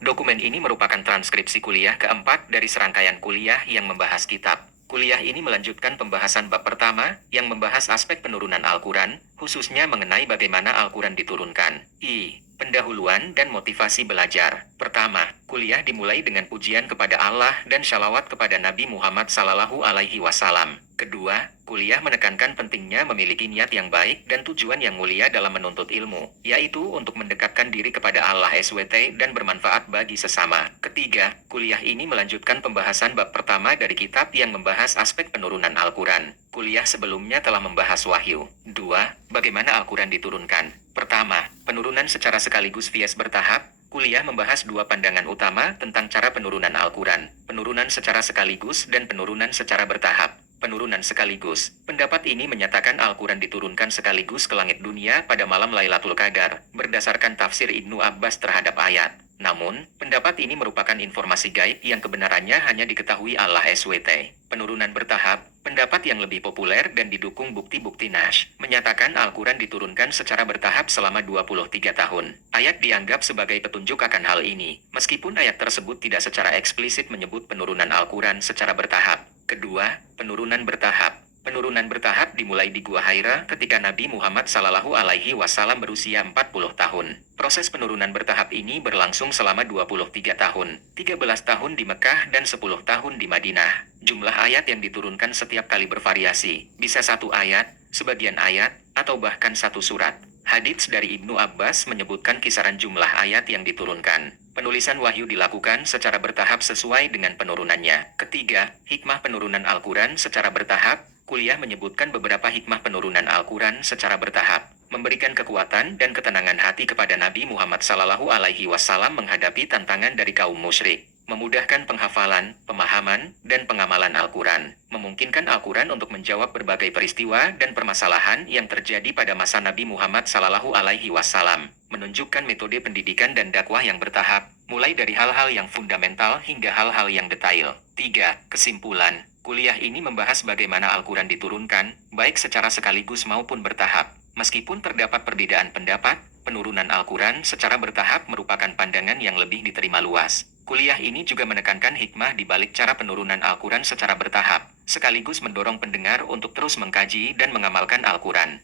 Dokumen ini merupakan transkripsi kuliah keempat dari serangkaian kuliah yang membahas kitab. Kuliah ini melanjutkan pembahasan bab pertama, yang membahas aspek penurunan Al-Quran, khususnya mengenai bagaimana Al-Quran diturunkan. Pendahuluan dan motivasi belajar. Pertama, kuliah dimulai dengan pujian kepada Allah dan shalawat kepada Nabi Muhammad SAW. Kedua, kuliah menekankan pentingnya memiliki niat yang baik dan tujuan yang mulia dalam menuntut ilmu, yaitu untuk mendekatkan diri kepada Allah SWT dan bermanfaat bagi sesama. Ketiga, kuliah ini melanjutkan pembahasan bab pertama dari kitab yang membahas aspek penurunan Al-Quran. Kuliah sebelumnya telah membahas wahyu. 2. Bagaimana Al-Quran diturunkan? Pertama, penurunan secara sekaligus via bertahap. Kuliah membahas dua pandangan utama tentang cara penurunan Al-Quran, penurunan secara sekaligus dan penurunan secara bertahap. Penurunan sekaligus. Pendapat ini menyatakan Al-Quran diturunkan sekaligus ke langit dunia pada malam Lailatul Qadar, berdasarkan tafsir Ibnu Abbas terhadap ayat. Namun, pendapat ini merupakan informasi gaib yang kebenarannya hanya diketahui Allah SWT. Penurunan bertahap, pendapat yang lebih populer dan didukung bukti-bukti Nash, menyatakan Al-Quran diturunkan secara bertahap selama 23 tahun. Ayat dianggap sebagai petunjuk akan hal ini, meskipun ayat tersebut tidak secara eksplisit menyebut penurunan Al-Quran secara bertahap. Kedua, penurunan bertahap. Penurunan bertahap dimulai di Gua Haira ketika Nabi Muhammad SAW berusia 40 tahun. Proses penurunan bertahap ini berlangsung selama 23 tahun, 13 tahun di Mekah dan 10 tahun di Madinah. Jumlah ayat yang diturunkan setiap kali bervariasi, bisa satu ayat, sebagian ayat, atau bahkan satu surat. Hadits dari Ibnu Abbas menyebutkan kisaran jumlah ayat yang diturunkan. Penulisan wahyu dilakukan secara bertahap sesuai dengan penurunannya. Ketiga, hikmah penurunan Al-Quran secara bertahap. Kuliah menyebutkan beberapa hikmah penurunan Al-Quran secara bertahap. Memberikan kekuatan dan ketenangan hati kepada Nabi Muhammad SAW menghadapi tantangan dari kaum musyrik. Memudahkan penghafalan, pemahaman, dan pengamalan Al-Quran. Memungkinkan Al-Quran untuk menjawab berbagai peristiwa dan permasalahan yang terjadi pada masa Nabi Muhammad SAW. Menunjukkan metode pendidikan dan dakwah yang bertahap, mulai dari hal-hal yang fundamental hingga hal-hal yang detail. 3. Kesimpulan. Kuliah ini membahas bagaimana Al-Quran diturunkan, baik secara sekaligus maupun bertahap. Meskipun terdapat perbedaan pendapat, penurunan Al-Quran secara bertahap merupakan pandangan yang lebih diterima luas. Kuliah ini juga menekankan hikmah di balik cara penurunan Al-Quran secara bertahap, sekaligus mendorong pendengar untuk terus mengkaji dan mengamalkan Al-Quran.